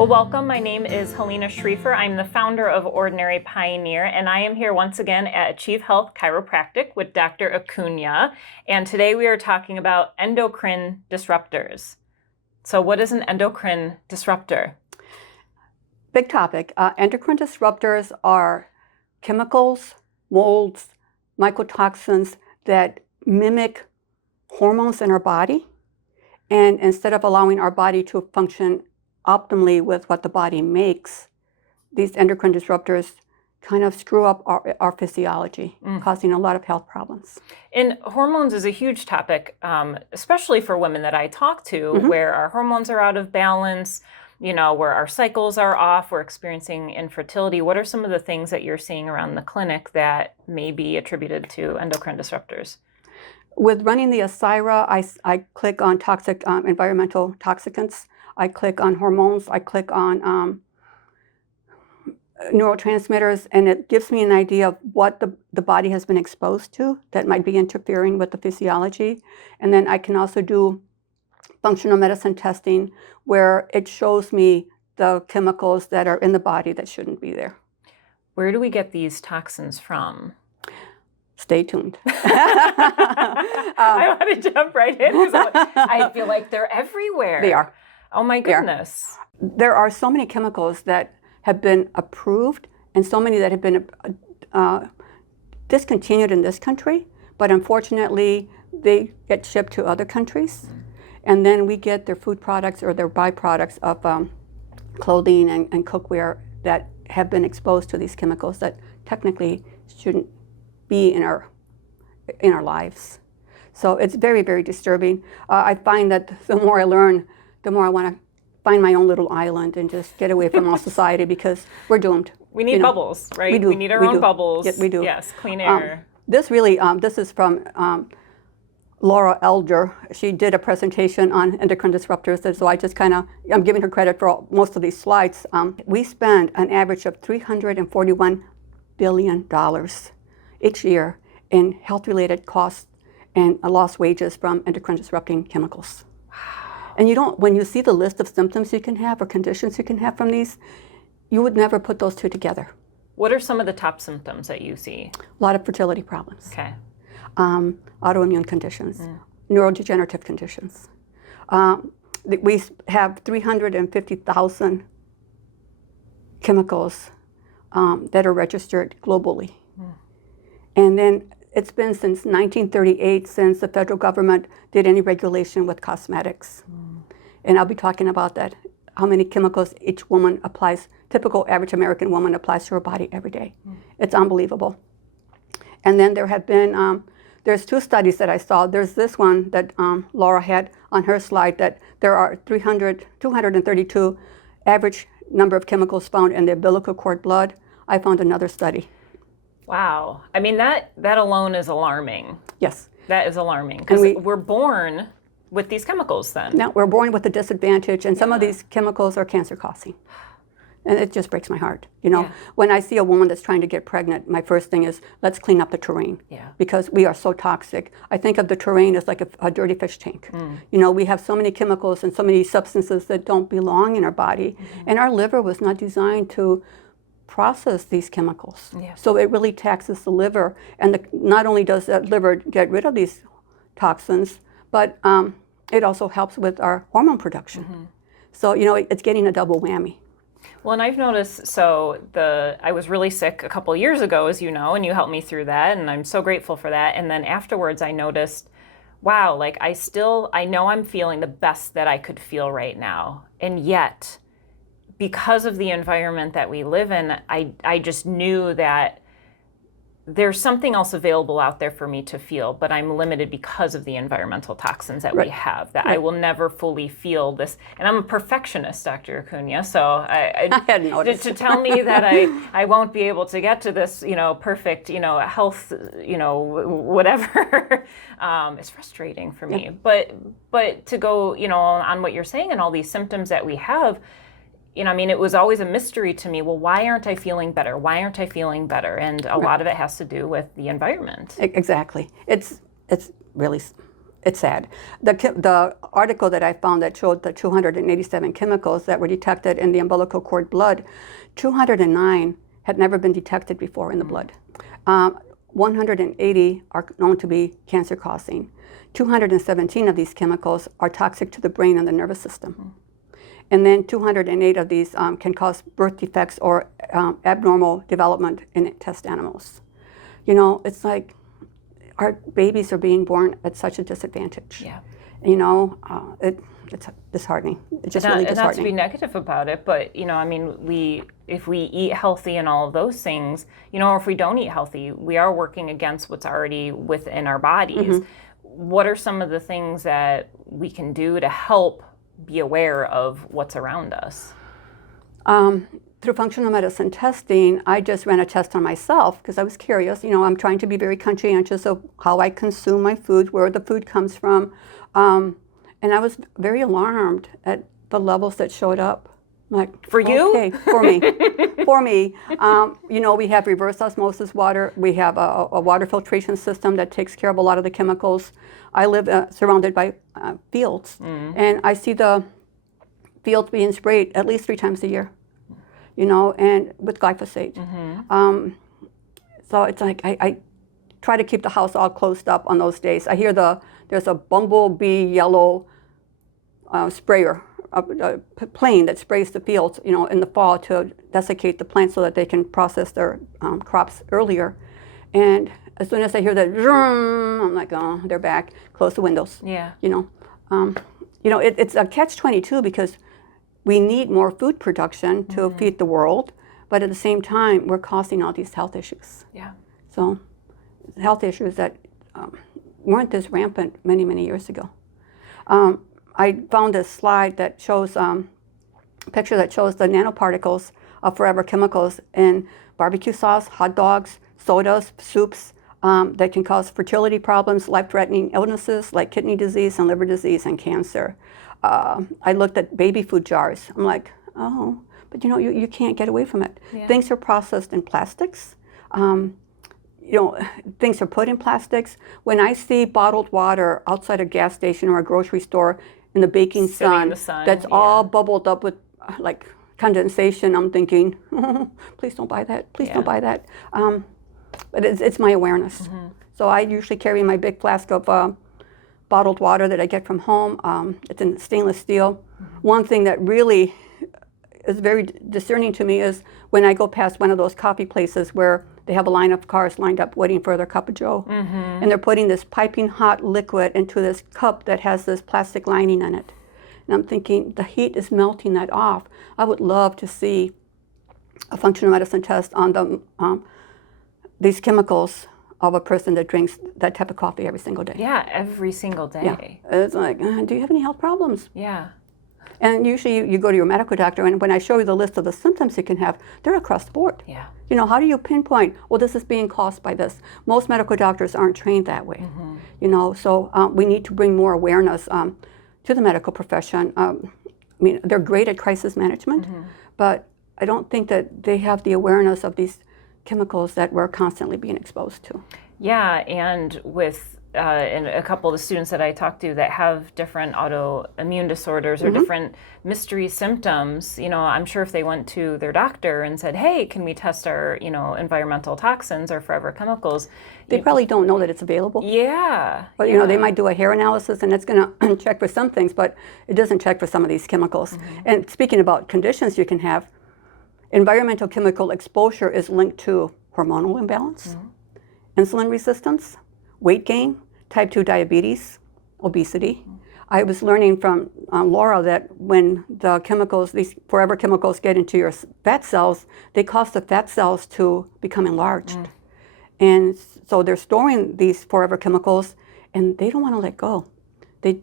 Well, welcome. My name is Halina Schriefer. I'm the founder of Ordinary Pioneer, and I am here once again at Achieve Health Chiropractic with Dr. Acuna. And today we are talking about endocrine disruptors. So what is an endocrine disruptor? Big topic. Endocrine disruptors are chemicals, molds, mycotoxins that mimic hormones in our body. And instead of allowing our body to function optimally with what the body makes, these endocrine disruptors kind of screw up our physiology, causing a lot of health problems. And hormones is a huge topic, especially for women that I talk to, where our hormones are out of balance, you know, where our cycles are off, we're experiencing infertility. What are some of the things that you're seeing around the clinic that may be attributed to endocrine disruptors? With running the Asira, I click on toxic environmental toxicants. I click on hormones. I click on neurotransmitters, and it gives me an idea of what the body has been exposed to that might be interfering with the physiology. And then I can also do functional medicine testing where it shows me the chemicals that are in the body that shouldn't be there. Where do we get these toxins from? Stay tuned. I want to jump right in because I feel like they're everywhere. They are. Oh my goodness. There are so many chemicals that have been approved and so many that have been discontinued in this country, but unfortunately they get shipped to other countries. And then we get their food products or their byproducts of clothing and cookware that have been exposed to these chemicals that technically shouldn't be in our lives. So it's very, very disturbing. I find that the more I learn, the more I want to find my own little island and just get away from all society because we're doomed. We need bubbles, right? We do. We need our own bubbles. Yes, we do. Yes, clean air. This is from Laura Elder. She did a presentation on endocrine disruptors, and so I'm giving her credit for most of these slides. We spend an average of $341 billion each year in health-related costs and lost wages from endocrine disrupting chemicals. And when you see the list of symptoms you can have or conditions you can have from these, you would never put those two together. What are some of the top symptoms that you see? A lot of fertility problems. Okay. Autoimmune conditions, neurodegenerative conditions. We have 350,000 chemicals that are registered globally. And then it's been since 1938 since the federal government did any regulation with cosmetics. And I'll be talking about that, how many chemicals each woman applies, typical average American woman applies to her body every day. It's unbelievable. And then there have been, there's two studies that I saw. There's this one that Laura had on her slide that there are 232 average number of chemicals found in the umbilical cord blood. I found another study. Wow. I mean, that alone is alarming. Yes. That is alarming because we're born with these chemicals then. No, we're born with a disadvantage, and some of these chemicals are cancer causing. And it just breaks my heart. You know, when I see a woman that's trying to get pregnant, my first thing is, let's clean up the terrain. Because we are so toxic. I think of the terrain as like a dirty fish tank. You know, we have so many chemicals and so many substances that don't belong in our body. And our liver was not designed to process these chemicals. So it really taxes the liver. And not only does that liver get rid of these toxins, but it also helps with our hormone production. So, you know, it's getting a double whammy. Well, and I've noticed, I was really sick a couple years ago, as you know, and you helped me through that, and I'm so grateful for that. And then afterwards I noticed, wow, like I know I'm feeling the best that I could feel right now. And yet, because of the environment that we live in, I just knew that there's something else available out there for me to feel, but I'm limited because of the environmental toxins that we have, that I will never fully feel this. And I'm a perfectionist, Dr. Acuna, so I had noticed. To tell me that I won't be able to get to this, you know, perfect, you know, health, you know, whatever, is frustrating for me. But to go, you know, on what you're saying and all these symptoms that we have, you know, I mean, it was always a mystery to me. Well, why aren't I feeling better? Why aren't I feeling better? And a lot of it has to do with the environment. Exactly. It's really it's sad. The article that I found that showed the 287 chemicals that were detected in the umbilical cord blood, 209 had never been detected before in the blood. 180 are known to be cancer-causing. 217 of these chemicals are toxic to the brain and the nervous system. And then 208 of these can cause birth defects or abnormal development in test animals. You know, it's like our babies are being born at such a disadvantage. Yeah. You know, it's disheartening. It's just really disheartening. Not to be negative about it, but you know, I mean, if we eat healthy and all of those things, you know, or if we don't eat healthy, we are working against what's already within our bodies. What are some of the things that we can do to help be aware of what's around us? Through functional medicine testing, I just ran a test on myself because I was curious. You know, I'm trying to be very conscientious of how I consume my food, where the food comes from. And I was very alarmed at the levels that showed up. Like, for you? Okay, for me. For me. You know, we have reverse osmosis water. We have a water filtration system that takes care of a lot of the chemicals. I live surrounded by fields, and I see the fields being sprayed at least 3 times a year. You know, and with glyphosate. So it's like I try to keep the house all closed up on those days. I hear there's a bumblebee yellow sprayer, a plane that sprays the fields, you know, in the fall to desiccate the plants so that they can process their crops earlier. And as soon as I hear that, I'm like, oh, they're back. Close the windows. Yeah. You know, it's a catch-22 because we need more food production to feed the world, but at the same time, we're causing all these health issues. Yeah. So, health issues that weren't this rampant many, many years ago. I found this slide that shows a picture that shows the nanoparticles of forever chemicals in barbecue sauce, hot dogs, sodas, soups that can cause fertility problems, life-threatening illnesses like kidney disease and liver disease and cancer. I looked at baby food jars. I'm like, oh, but you know, you can't get away from it. Yeah. Things are processed in plastics. You know, things are put in plastics. When I see bottled water outside a gas station or a grocery store in the baking sun, that's all bubbled up with like condensation, I'm thinking, please don't buy that. Please don't buy that. But it's my awareness. So I usually carry my big flask of bottled water that I get from home. It's in stainless steel. One thing that really is very discerning to me is when I go past one of those coffee places where they have a line of cars lined up waiting for their cup of joe. And they're putting this piping hot liquid into this cup that has this plastic lining in it. And I'm thinking, the heat is melting that off. I would love to see a functional medicine test on the, these chemicals of a person that drinks that type of coffee every single day. Yeah, every single day. Yeah. It's like, do you have any health problems? Yeah. And usually you go to your medical doctor, and when I show you the list of the symptoms you can have, they're across the board. Yeah. You know, how do you pinpoint, well, this is being caused by this? Most medical doctors aren't trained that way. You know, so we need to bring more awareness to the medical profession. I mean, they're great at crisis management, but I don't think that they have the awareness of these chemicals that we're constantly being exposed to. Yeah, and with and a couple of the students that I talk to that have different autoimmune disorders or different mystery symptoms, you know, I'm sure if they went to their doctor and said, hey, can we test our, you know, environmental toxins or forever chemicals? They probably don't know that it's available. Yeah. But, you know, they might do a hair analysis and it's going to check for some things, but it doesn't check for some of these chemicals. And speaking about conditions you can have, environmental chemical exposure is linked to hormonal imbalance, insulin resistance, weight gain, type 2 diabetes, obesity. I was learning from Laura that when the chemicals, these forever chemicals get into your fat cells, they cause the fat cells to become enlarged. And so they're storing these forever chemicals and they don't want to let go.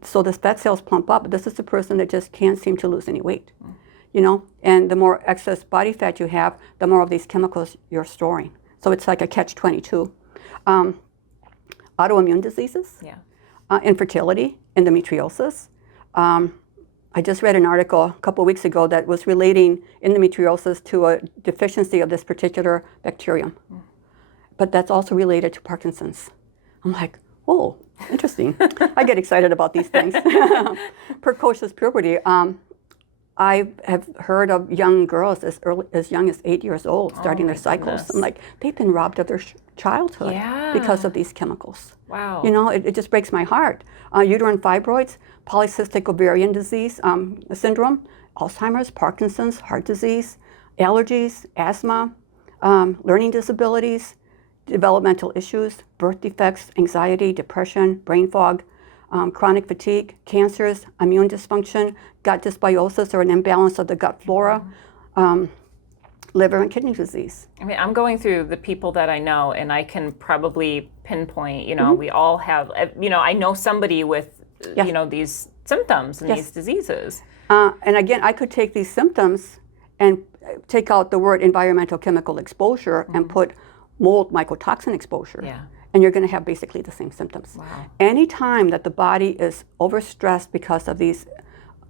So the fat cells plump up. This is the person that just can't seem to lose any weight. You know, and the more excess body fat you have, the more of these chemicals you're storing. So it's like a catch-22. Autoimmune diseases, infertility, endometriosis. I just read an article a couple of weeks ago that was relating endometriosis to a deficiency of this particular bacterium. But that's also related to Parkinson's. I'm like, oh, Interesting. I get excited about these things. Precocious puberty. I have heard of young girls as young as 8 years old starting their cycles. Goodness. I'm like, they've been robbed of their childhood because of these chemicals. Wow. You know, it just breaks my heart. Uterine fibroids, polycystic ovarian disease syndrome, Alzheimer's, Parkinson's, heart disease, allergies, asthma, learning disabilities, developmental issues, birth defects, anxiety, depression, brain fog, chronic fatigue, cancers, immune dysfunction, gut dysbiosis or an imbalance of the gut flora, liver and kidney disease. I mean, I'm going through the people that I know, and I can probably pinpoint, you know, we all have, you know, I know somebody with, you know, these symptoms and these diseases. And again, I could take these symptoms and take out the word environmental chemical exposure and put mold mycotoxin exposure. And you're going to have basically the same symptoms. Wow. Anytime that the body is overstressed because of these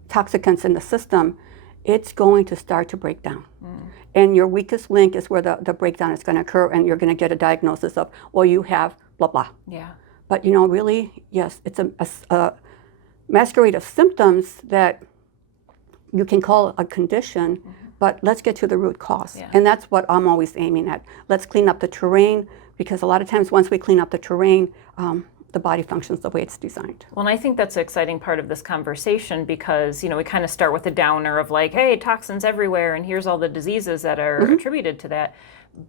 toxicants in the system, it's going to start to break down. And your weakest link is where the breakdown is going to occur, and you're going to get a diagnosis of, well, you have blah, blah. Yeah. But, you know, really, yes, it's a masquerade of symptoms that you can call a condition, but let's get to the root cause. And that's what I'm always aiming at. Let's clean up the terrain, because a lot of times once we clean up the terrain, the body functions the way it's designed. Well, and I think that's an exciting part of this conversation because, you know, we kind of start with a downer of like, hey, toxins everywhere, and here's all the diseases that are attributed to that.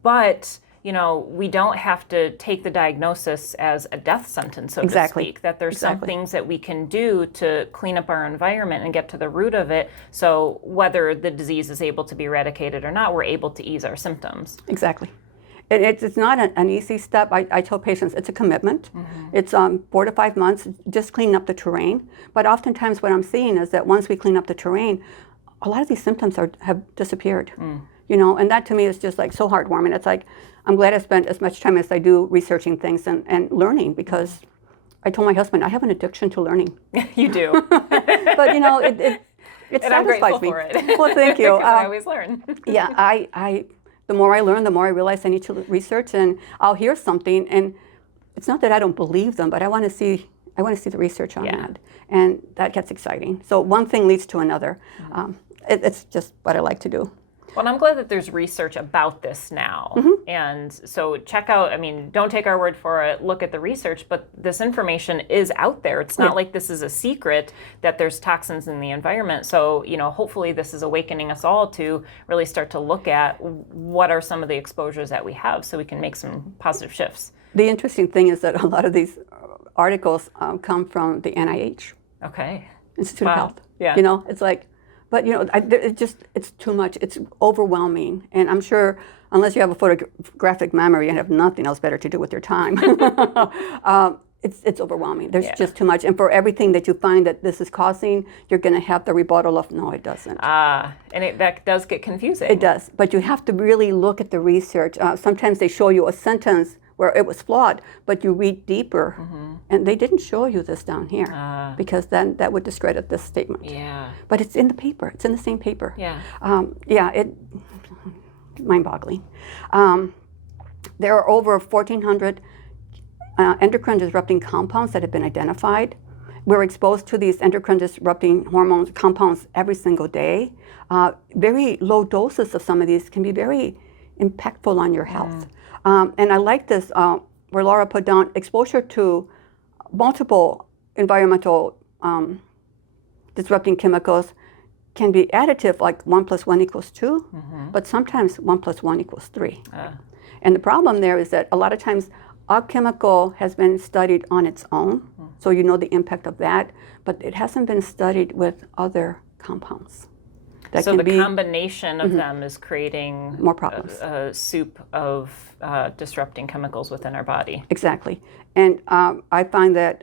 But, you know, we don't have to take the diagnosis as a death sentence, so to speak, that there's some things that we can do to clean up our environment and get to the root of it. So whether the disease is able to be eradicated or not, we're able to ease our symptoms. Exactly. It's not an easy step. I tell patients it's a commitment. It's 4 to 5 months, just cleaning up the terrain. But oftentimes what I'm seeing is that once we clean up the terrain, a lot of these symptoms have disappeared. You know, and that to me is just like so heartwarming. It's like, I'm glad I spent as much time as I do researching things and learning, because I told my husband, I have an addiction to learning. You do. But you know, it and satisfies I'm grateful me. for it. Well, thank you. I always learn. The more I learn, the more I realize I need to research, and I'll hear something, and it's not that I don't believe them, but I want to see the research on that, and that gets exciting. So one thing leads to another. It's just what I like to do. Well, I'm glad that there's research about this now. And so check out, I mean, don't take our word for it, look at the research, but this information is out there. It's not like this is a secret that there's toxins in the environment. So, you know, hopefully this is awakening us all to really start to look at what are some of the exposures that we have so we can make some positive shifts. The interesting thing is that a lot of these articles come from the NIH. Okay. Institute of Health. Yeah. You know, it's like, but you know, it's too much. It's overwhelming, and I'm sure unless you have a photographic memory and have nothing else better to do with your time, it's overwhelming. There's just too much, and for everything that you find that this is causing, you're going to have the rebuttal of no, it doesn't. And that does get confusing. It does, but you have to really look at the research. Sometimes they show you a sentence where it was flawed, but you read deeper, and they didn't show you this down here, because then that would discredit this statement. Yeah. But it's in the paper. It's in the same paper. Yeah. Mind-boggling. There are over 1,400 endocrine disrupting compounds that have been identified. We're exposed to these endocrine disrupting hormones compounds every single day. Very low doses of some of these can be very impactful on your health. And I like this, where Laura put down exposure to multiple environmental disrupting chemicals can be additive, like 1 + 1 = 2, but sometimes 1 + 1 = 3. And the problem there is that a lot of times a chemical has been studied on its own, so you know the impact of that, but it hasn't been studied with other compounds. So the combination of them is creating more problems. A soup of disrupting chemicals within our body. Exactly. And I find that,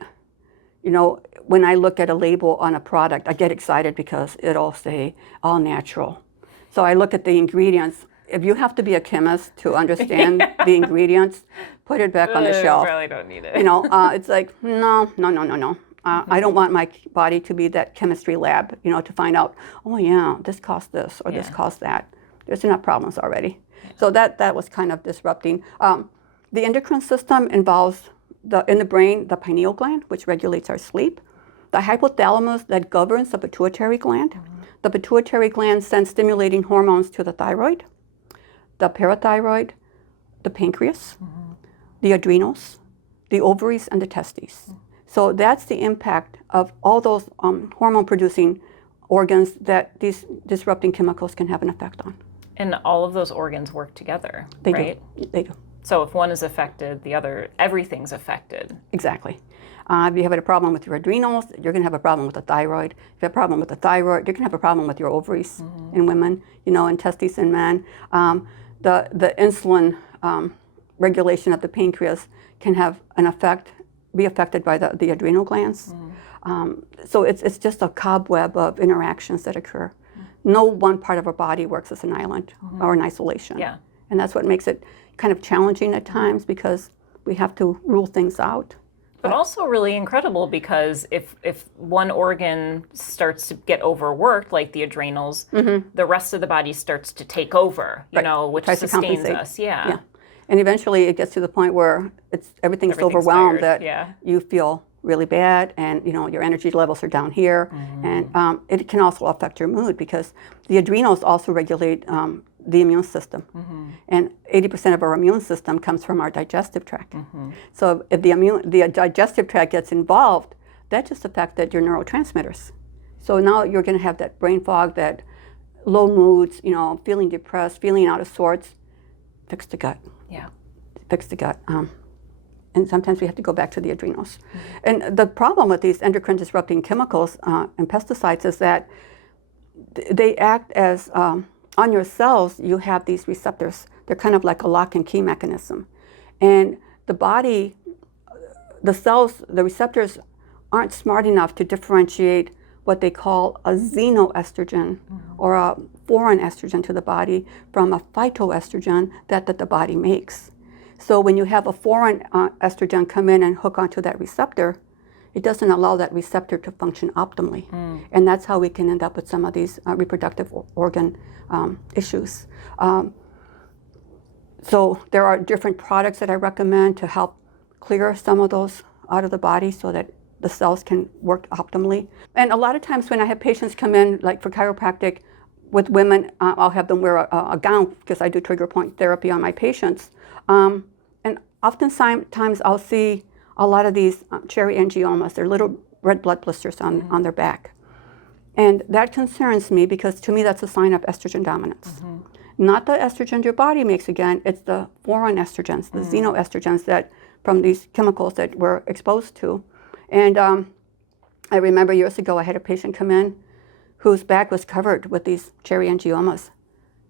you know, when I look at a label on a product, I get excited because it'll say all natural. So I look at the ingredients. If you have to be a chemist to understand the ingredients, put it back on the shelf. I really don't need it. You know, it's like, no. I don't want my body to be that chemistry lab, you know, to find out, oh yeah, this caused this or this caused that. There's enough problems already. So that was kind of disrupting. The endocrine system involves in the brain, the pineal gland, which regulates our sleep, the hypothalamus that governs the pituitary gland. The pituitary gland sends stimulating hormones to the thyroid, the parathyroid, the pancreas, the adrenals, the ovaries, and the testes. So that's the impact of all those hormone-producing organs that these disrupting chemicals can have an effect on. And all of those organs work together, right? They do. So if one is affected, everything's affected. Exactly. If you have a problem with your adrenals, you're going to have a problem with the thyroid. If you have a problem with the thyroid, you're going to have a problem with your ovaries in women, and testes in men. The insulin regulation of the pancreas can have be affected by the adrenal glands. So it's just a cobweb of interactions that occur. No one part of our body works as an island or in isolation. Yeah. And that's what makes it kind of challenging at times because we have to rule things out. But also really incredible because if one organ starts to get overworked, like the adrenals, the rest of the body starts to take over, which sustains us. Yeah. And eventually it gets to the point where everything's so overwhelmed tired. that you feel really bad and your energy levels are down here. And it can also affect your mood because the adrenals also regulate the immune system. And 80% of our immune system comes from our digestive tract. So if the digestive tract gets involved, that just affected your neurotransmitters. So now you're going to have that brain fog, that low moods, feeling depressed, feeling out of sorts. Fix the gut. Yeah. Fix the gut. And sometimes we have to go back to the adrenals. And the problem with these endocrine disrupting chemicals and pesticides is that they act as on your cells, you have these receptors. They're kind of like a lock and key mechanism. And the body, the cells, the receptors aren't smart enough to differentiate what they call a xenoestrogen or a foreign estrogen to the body from a phytoestrogen that the body makes. So when you have a foreign estrogen come in and hook onto that receptor, it doesn't allow that receptor to function optimally. And that's how we can end up with some of these reproductive organ issues. So there are different products that I recommend to help clear some of those out of the body so that the cells can work optimally. And a lot of times when I have patients come in, like for chiropractic, with women, I'll have them wear a gown because I do trigger point therapy on my patients. And oftentimes I'll see a lot of these cherry angiomas. They're little red blood blisters on their back. And that concerns me because to me that's a sign of estrogen dominance. Not the estrogen your body makes again, it's the foreign estrogens, the xenoestrogens that from these chemicals that we're exposed to. And I remember years ago I had a patient come in whose back was covered with these cherry angiomas.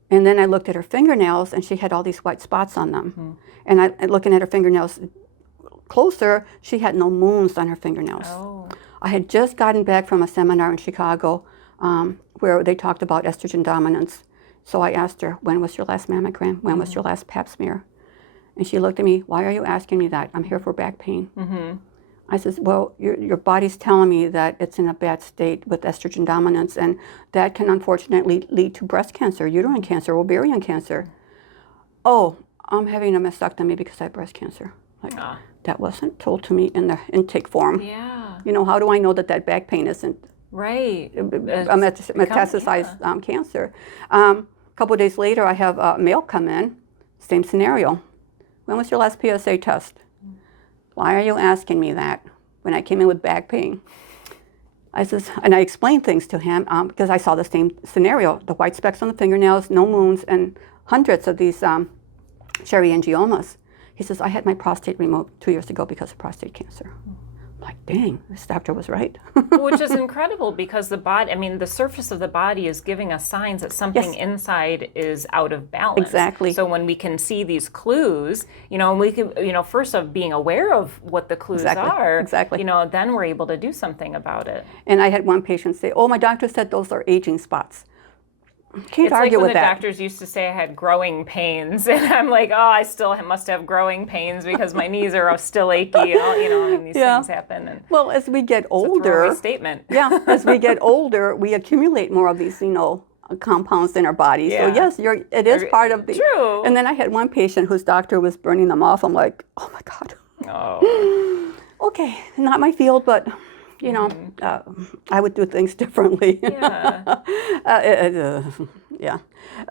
And then I looked at her fingernails and she had all these white spots on them. And looking at her fingernails closer, she had no moons on her fingernails. I had just gotten back from a seminar in Chicago where they talked about estrogen dominance. So I asked her, when was your last mammogram? When was your last pap smear? And she looked at me, why are you asking me that? I'm here for back pain. I said, well, your body's telling me that it's in a bad state with estrogen dominance, and that can unfortunately lead to breast cancer, uterine cancer, ovarian cancer. Oh, I'm having a mastectomy because I have breast cancer. Like, that wasn't told to me in the intake form. How do I know that back pain isn't a metastasized cancer? A couple of days later, I have a male come in, same scenario. When was your last PSA test? Why are you asking me that when I came in with back pain? And I explained things to him because I saw the same scenario, the white specks on the fingernails, no moons, and hundreds of these cherry angiomas. He says, I had my prostate removed 2 years ago because of prostate cancer. I'm like, dang, this doctor was right. Which is incredible because the body, the surface of the body is giving us signs that something inside is out of balance. Exactly. So when we can see these clues, we can, first of being aware of what the clues are, then we're able to do something about it. And I had one patient say, oh, my doctor said those are aging spots. Can't it's argue like when with the that. doctors used to say I had growing pains, and I'm like, oh, I still must have growing pains because my knees are still achy. These things happen. And well, as we get older, it's a throwaway statement. As we get older, we accumulate more of these, compounds in our body. So yes, it is part of the. True. And then I had one patient whose doctor was burning them off. I'm like, oh my God. Oh. Okay, not my field, but you know, I would do things differently. Yeah. Yeah.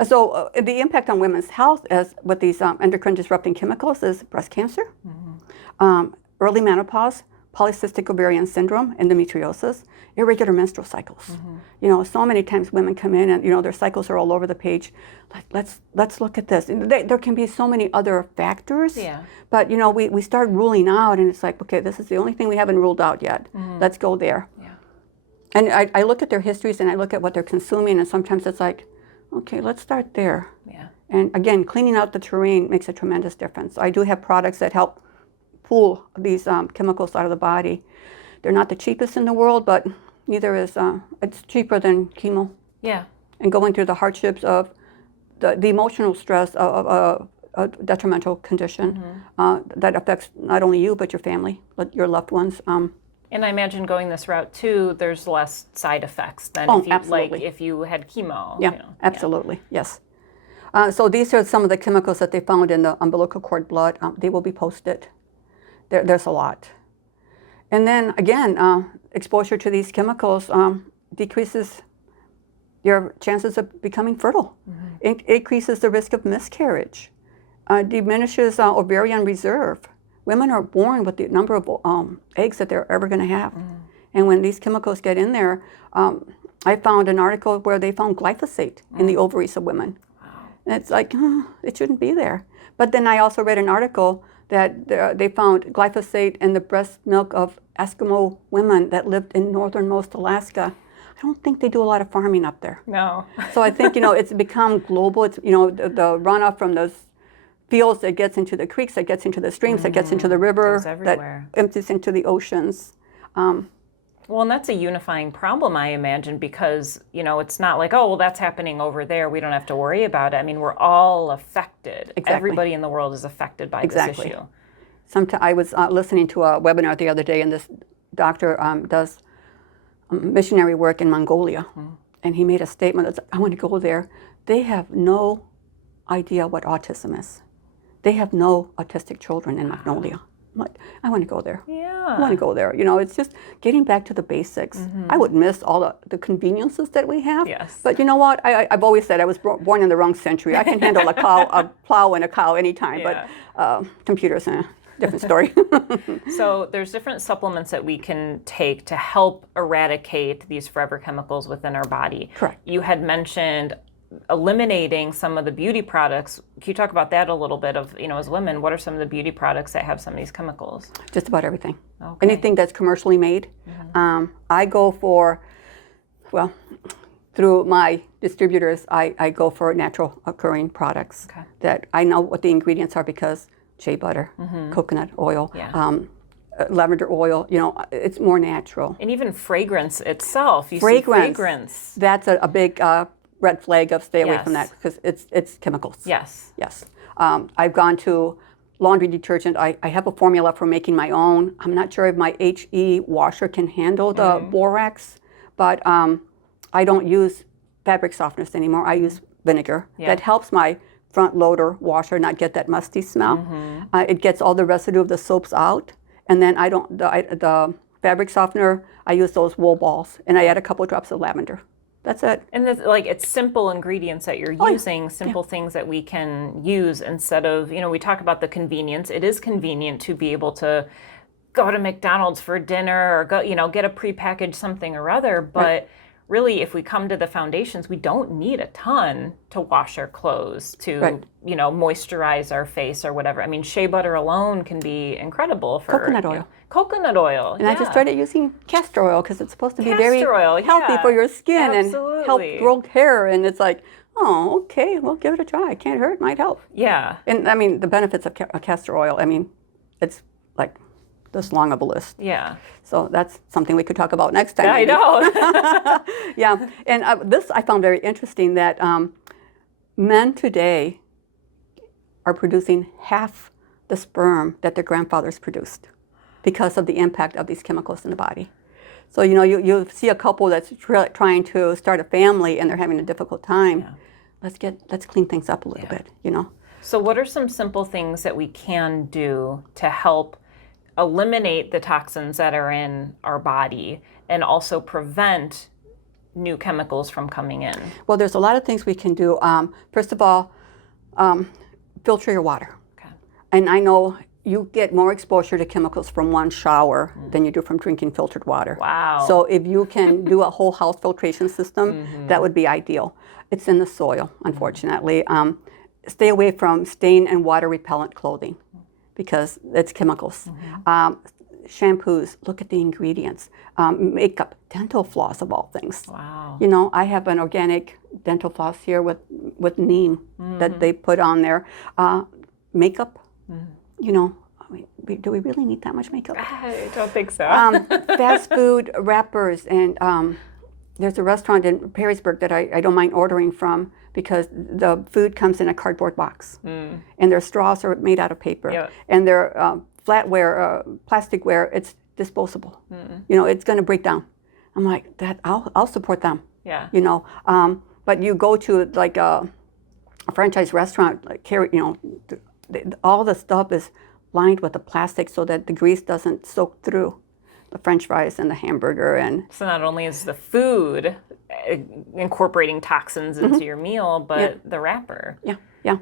So the impact on women's health as with these endocrine disrupting chemicals is breast cancer, early menopause, polycystic ovarian syndrome, endometriosis, irregular menstrual cycles. You know, so many times women come in and you know their cycles are all over the page. Like let's look at this. And there can be so many other factors. Yeah. But you know we start ruling out, and it's like, okay, this is the only thing we haven't ruled out yet. Let's go there. Yeah. And I look at their histories and I look at what they're consuming, and sometimes it's like, okay, let's start there. Yeah. And again, cleaning out the terrain makes a tremendous difference. I do have products that help pull these chemicals out of the body. They're not the cheapest in the world, but neither is, it's cheaper than chemo. Yeah. And going through the hardships of the emotional stress of a detrimental condition that affects not only you, but your family, but your loved ones. And I imagine going this route too, there's less side effects than Oh, if you absolutely. like if you had chemo. Yeah, You know. absolutely, yes. So these are some of the chemicals that they found in the umbilical cord blood. They will be posted. There's a lot. And then again, exposure to these chemicals decreases your chances of becoming fertile. It increases the risk of miscarriage, diminishes ovarian reserve. Women are born with the number of eggs that they're ever going to have. And when these chemicals get in there, I found an article where they found glyphosate in the ovaries of women. And it's like, it shouldn't be there. But then I also read an article that they found glyphosate in the breast milk of Eskimo women that lived in northernmost Alaska. I don't think they do a lot of farming up there. No. So I think, you know, it's become global. It's, you know, the runoff from those fields that gets into the creeks, that gets into the streams, that gets into the river, Goes everywhere. that empties into the oceans. Well, and that's a unifying problem, I imagine, because, you know, it's not like, oh, well, that's happening over there. We don't have to worry about it. I mean, we're all affected. Exactly. Everybody in the world is affected by this issue. Sometimes I was listening to a webinar the other day, and this doctor does missionary work in Mongolia, and he made a statement that's, I want to go there. They have no idea what autism is. They have no autistic children in Mongolia. I'm like, I want to go there. Yeah. I want to go there. You know, it's just getting back to the basics. I would miss all the conveniences that we have. Yes. But you know what? I've always said I was born in the wrong century. I can handle a plow and a cow anytime. Yeah. But computers, different story. So there's different supplements that we can take to help eradicate these forever chemicals within our body. Correct. You had mentioned eliminating some of the beauty products. Can you talk about that a little bit of, you know, as women, what are some of the beauty products that have some of these chemicals? Just about everything. Okay. Anything that's commercially made. I go for, well, through my distributors, I go for natural occurring products that I know what the ingredients are because shea butter, coconut oil, lavender oil, you know, it's more natural. And even fragrance itself. You Fragrance. see fragrance. That's a big red flag of stay away from that because it's chemicals. Yes. Yes. I've gone to laundry detergent. I have a formula for making my own. I'm not sure if my HE washer can handle the borax, but I don't use fabric softeners anymore. I use vinegar. That helps my front loader washer not get that musty smell. It gets all the residue of the soaps out. And then the fabric softener, I use those wool balls, and I add a couple drops of lavender. That's it. And it's simple ingredients that you're using, simple things that we can use instead of, you know, we talk about the convenience. It is convenient to be able to go to McDonald's for dinner or go, you know, get a prepackaged something or other. But really, if we come to the foundations, we don't need a ton to wash our clothes, to, you know, moisturize our face or whatever. I mean, shea butter alone can be incredible for coconut oil. You know, coconut oil. And I just started using castor oil because it's supposed to be very oil, healthy for your skin and help Absolutely. grow hair. And it's like, oh, okay, well, give it a try. It can't hurt, might help. Yeah. And I mean, the benefits of castor oil, I mean, it's like this long of a list. Yeah. So that's something we could talk about next time. I know. Yeah, and this I found very interesting that men today are producing half the sperm that their grandfathers produced because of the impact of these chemicals in the body. So, you know, you see a couple that's trying to start a family and they're having a difficult time. Yeah. Let's clean things up a little bit, you know. So what are some simple things that we can do to help eliminate the toxins that are in our body and also prevent new chemicals from coming in? Well, there's a lot of things we can do. First of all, filter your water. Okay. And I know you get more exposure to chemicals from one shower than you do from drinking filtered water. Wow. So if you can do a whole house filtration system, that would be ideal. It's in the soil, unfortunately. Stay away from stain and water repellent clothing because it's chemicals. Shampoos, look at the ingredients. Makeup, dental floss of all things. Wow. You know, I have an organic dental floss here with neem that they put on there. Makeup, you know, do we really need that much makeup? I don't think so. Fast food wrappers, and there's a restaurant in Perrysburg that I don't mind ordering from because the food comes in a cardboard box, and their straws are made out of paper, and their flatware, plasticware, it's disposable. You know, it's going to break down. I'm like, that I'll support them. Yeah. You know, but you go to like a franchise restaurant, like you know, all the stuff is lined with the plastic so that the grease doesn't soak through the French fries and the hamburger. And so not only is the food incorporating toxins into your meal, but the wrapper. Yeah.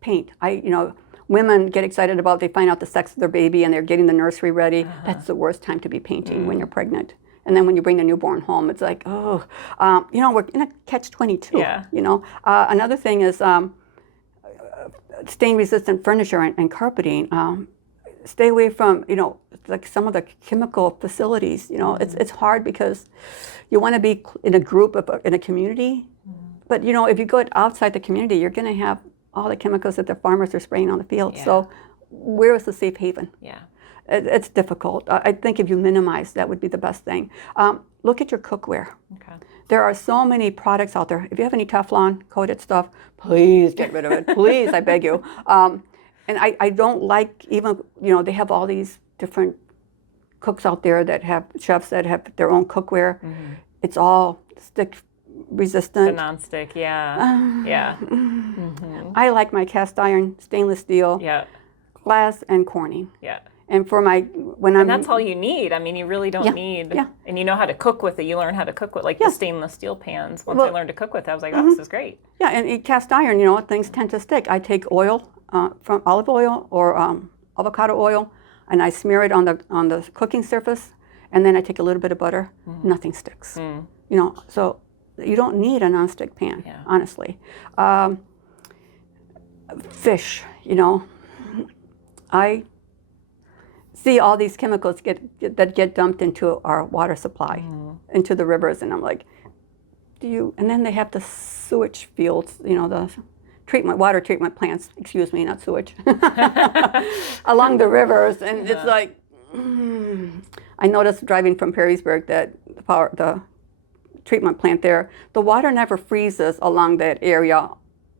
Paint. You know, women get excited about, they find out the sex of their baby and they're getting the nursery ready. That's the worst time to be painting when you're pregnant. And then when you bring the newborn home, it's like, oh, you know, we're in a catch-22. Yeah. You know, another thing is stain-resistant furniture and carpeting. Stay away from, you know, like some of the chemical facilities. You know, it's hard because you want to be in a group, in a community. But, you know, if you go outside the community, you're going to have all the chemicals that the farmers are spraying on the field. Yeah. So where is the safe haven? Yeah. It's difficult. I think if you minimize, that would be the best thing. Look at your cookware. Okay. There are so many products out there. If you have any Teflon coated stuff, please get rid of it. Please, I beg you. And I don't like even, you know, they have all these different cooks out there that have chefs that have their own cookware. It's all stick resistant. The nonstick, yeah. I like my cast iron, stainless steel, glass, and Corning. Yeah. And for my, and that's all you need. I mean, you really don't need, and you know how to cook with it. You learn how to cook with, like the stainless steel pans. Once I learned to cook with it, I was like, oh, this is great. Yeah, and cast iron, you know, things tend to stick. I take oil, from olive oil or avocado oil, and I smear it on the cooking surface, and then I take a little bit of butter. Nothing sticks. You know, so you don't need a nonstick pan, honestly. Fish, you know, I see all these chemicals that get dumped into our water supply, into the rivers, and I'm like, and then they have the sewage fields, you know, the water treatment plants, excuse me, not sewage, along the rivers, and it's like, I noticed driving from Perrysburg that the treatment plant there, the water never freezes along that area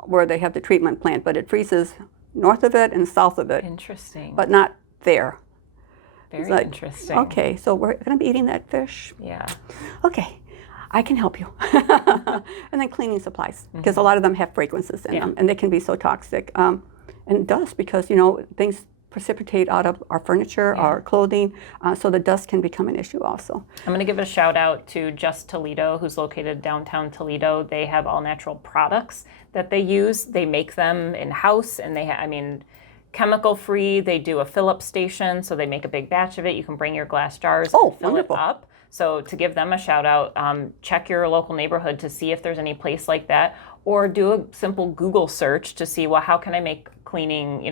where they have the treatment plant, but it freezes north of it and south of it. Interesting. But not there. Very interesting. Okay, so we're going to be eating that fish? Yeah. Okay, I can help you. And then cleaning supplies, because a lot of them have fragrances in them, and they can be so toxic. And dust, because, you know, things precipitate out of our furniture, our clothing, so the dust can become an issue also. I'm going to give a shout out to Just Toledo, who's located downtown Toledo. They have all natural products that they use. They make them in-house, and I mean, chemical free. They do a fill-up station, so they make a big batch of it. You can bring your glass jars and fill wonderful. it up. So to give them a shout out, check your local neighborhood to see if there's any place like that, or do a simple Google search to see, well, how can I make cleaning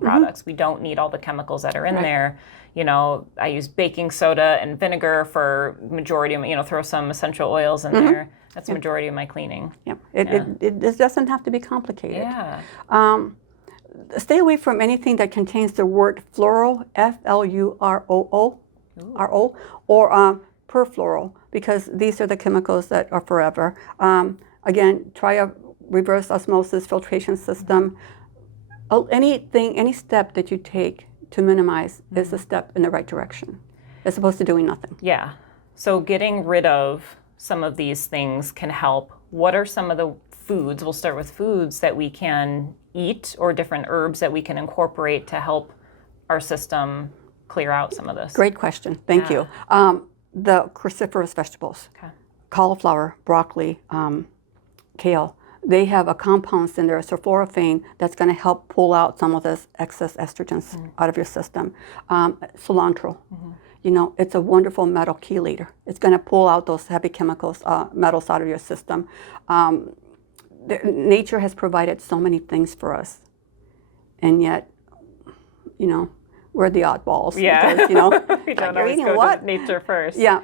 products? We don't need all the chemicals that are in there. You know, I use baking soda and vinegar for majority of, you know, throw some essential oils in there. That's the majority of my cleaning. It doesn't have to be complicated. Yeah. Stay away from anything that contains the word fluoro, F-L-U-R-O-O, R-O, or perfluoro, because these are the chemicals that are forever. Again, try a reverse osmosis filtration system. Any step that you take to minimize is a step in the right direction, as opposed to doing nothing. Yeah. So getting rid of some of these things can help. What are some of the foods, we'll start with foods, that we can eat, or different herbs that we can incorporate to help our system clear out some of this? Great question. Thank you. The cruciferous vegetables, cauliflower, broccoli, kale, they have a compounds in there, sulforaphane, that's going to help pull out some of this excess estrogens out of your system. Cilantro, you know, it's a wonderful metal chelator. It's going to pull out those heavy chemicals, metals out of your system. Nature has provided so many things for us, and yet, you know, we're the oddballs. Yeah. Because, you know, We don't you're always eating go what? to nature first. Yeah,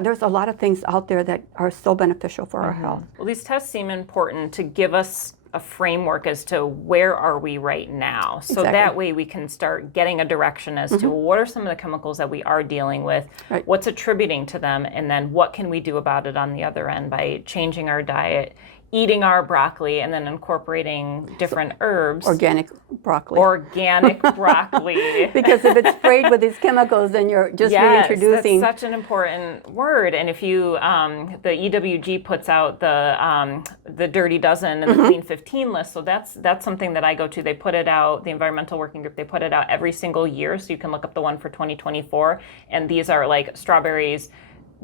there's a lot of things out there that are so beneficial for our health. Well, these tests seem important to give us a framework as to where are we right now. So that way we can start getting a direction as to what are some of the chemicals that we are dealing with, what's attributing to them, and then what can we do about it on the other end by changing our diet, eating our broccoli, and then incorporating different herbs. Organic broccoli. Organic broccoli. Because if it's sprayed with these chemicals, then you're just reintroducing. That's such an important word. And if you, the EWG puts out the Dirty Dozen and the Clean 15 list, so that's something that I go to. They put it out, the Environmental Working Group, they put it out every single year, so you can look up the one for 2024. And these are like strawberries,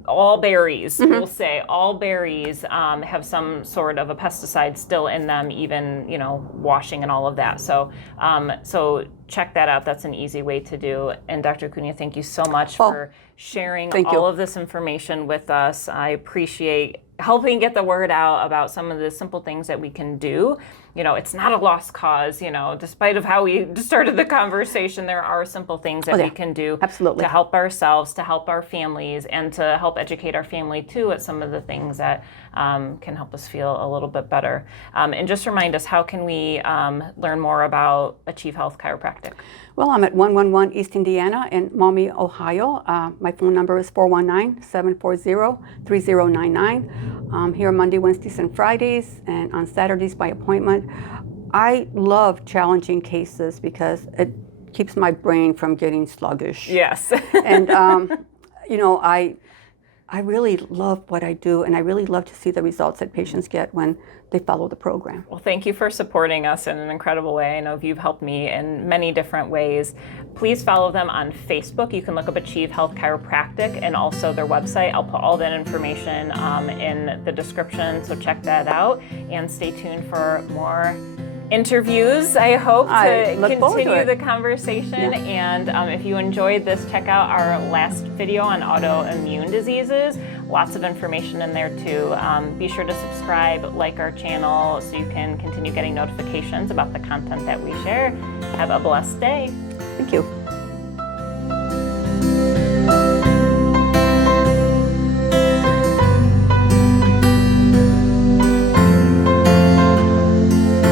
all berries, we'll say, all berries have some sort of a pesticide still in them, even, you know, washing and all of that. So so check that out. That's an easy way to do. And Dr. Acuna, thank you so much for sharing all of this information with us. I appreciate helping get the word out about some of the simple things that we can do. You know, it's not a lost cause, you know, despite of how we started the conversation, there are simple things that we can do to help ourselves, to help our families, and to help educate our family too at some of the things that can help us feel a little bit better. And just remind us, how can we learn more about Achieve Health Chiropractic? Well, I'm at 111 East Indiana in Maumee, Ohio. My phone number is 419-740-3099. I'm here Monday, Wednesdays, and Fridays, and on Saturdays by appointment. I love challenging cases because it keeps my brain from getting sluggish. Yes. And, you know, I really love what I do, and I really love to see the results that patients get when they follow the program. Well, thank you for supporting us in an incredible way. I know you've helped me in many different ways. Please follow them on Facebook. You can look up Achieve Health Chiropractic and also their website. I'll put all that information in the description, so check that out. And stay tuned for more interviews, I hope, to continue the conversation. And if you enjoyed this, check out our last video on autoimmune diseases. Lots of information in there too. Be sure to subscribe, like our channel, so you can continue getting notifications about the content that we share. Have a blessed day. Thank you.